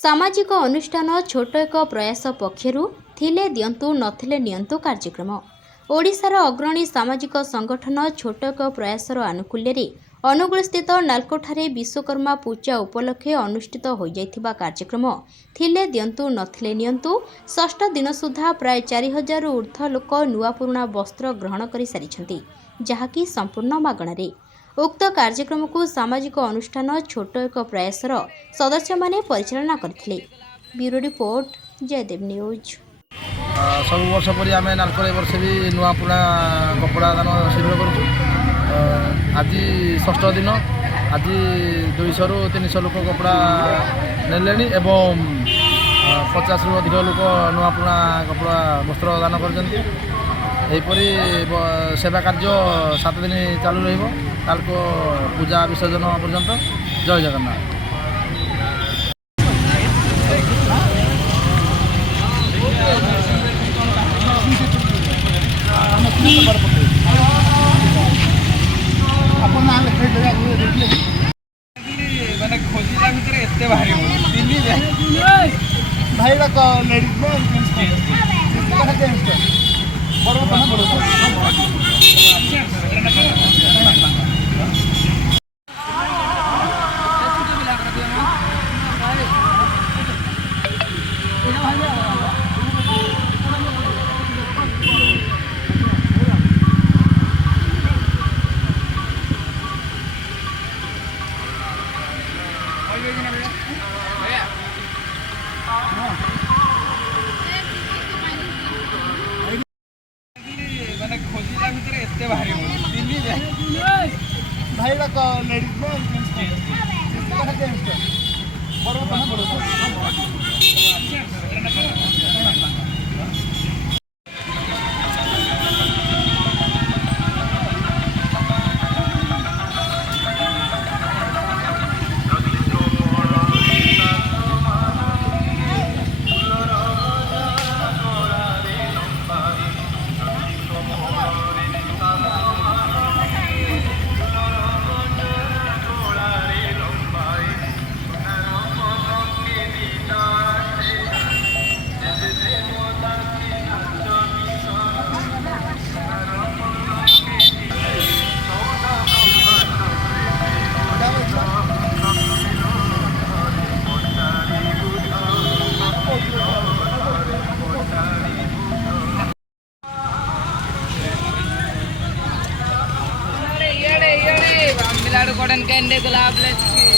सामाजिक अनुष्ठान छोट एक प्रयास पक्षरु थिले दियंतु नथिले नियंतु कार्यक्रम ओडिशार अग्रणी सामाजिक संगठन छोट एक प्रयासर आनुकूल्य अनुगुल स्थित नालकोठारे विश्वकर्मा पूजा उपलक्षे अनुष्ठित हो जाइथिबा कार्यक्रम थिले दियंतु नथिले नियंतु षष्ठ दिन सुधा प्राय 4000 ऊर्ध्व लोक नुआ पुराणा वस्त्र ग्रहण कर सारिछंती जहाँकि संपूर्ण मागणारे। उक्त कार्यक्रम को सामाजिक अनुष्ठान छोट एक प्रयासर सदस्य माने परिचालना करथिले। Bureau report Jaydev news. सब वर्ष परि आम नालकोर वर्ष भी नुआ पुरा कपड़ा दान शिविर करूँ। आज षष्ठ दिन आज 200 रु 300 लोक कपड़ा नेले एवं 50 रु अधिक लोक नुआ पुरा कपड़ा वस्त्र दान करपरी सेवा कार्य 7 दिन चालू रहा पूजा विसर्जन पर्यंत। जय जगन्नाथ। मैंने खोजिला भितर एते भारी भाई मैंने खोजिला भितर एते भारी भाई मिलाडू कॉटन कैंडे गुलाब लच्छी